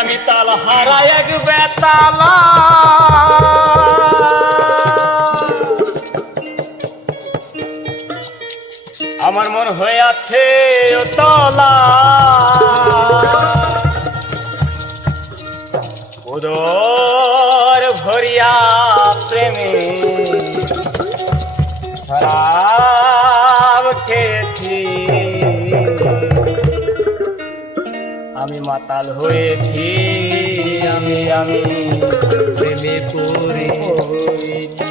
আমি তাল হারাই এক বেতালা আমার মন হয়ে আছে ও তলা উদর ভরিয়া প্রেমে শরাব খেয়েছি আমি মাতাল হয়েছি আমি প্রেমে পড়েছি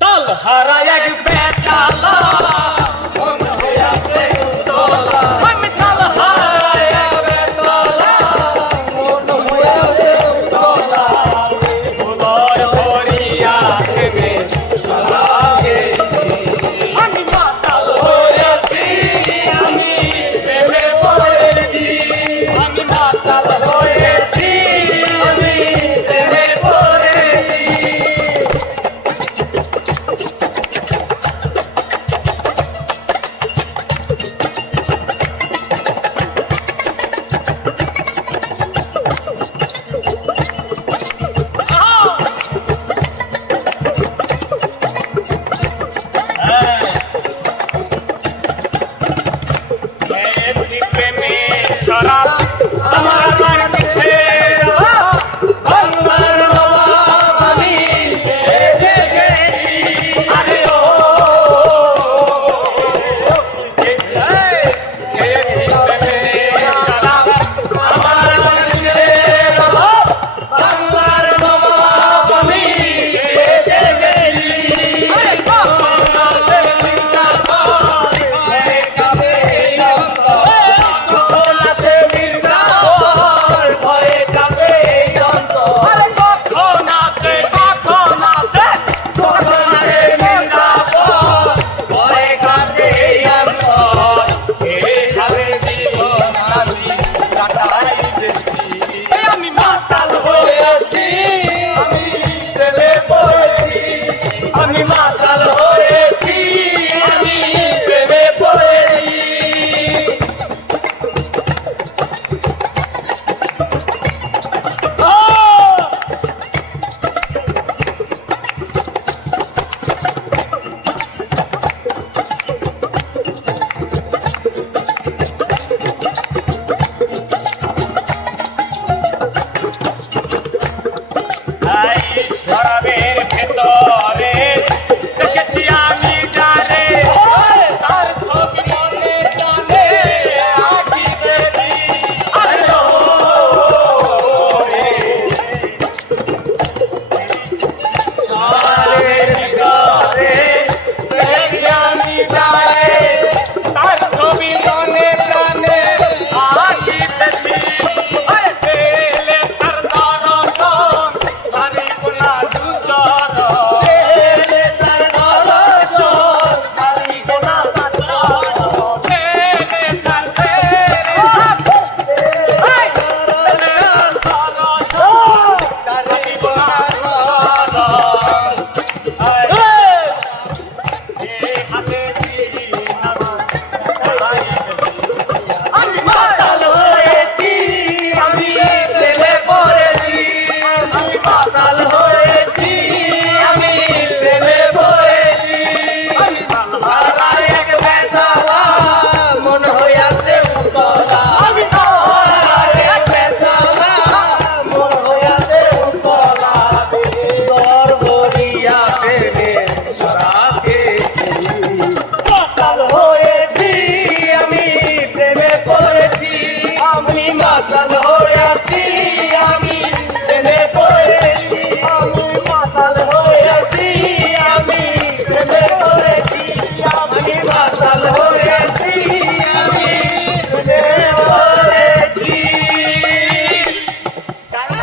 তাল হারা এক বেতালা মন হয়ে আছে উতলা আমি তাল হারা এক বেতালা মন হয়ে আছে উতলা উদর ভরিয়া প্রেমে শরাব খেয়েছি আমি মাতাল হয়েছি আমি প্রেমে পড়েছি আমি মাতাল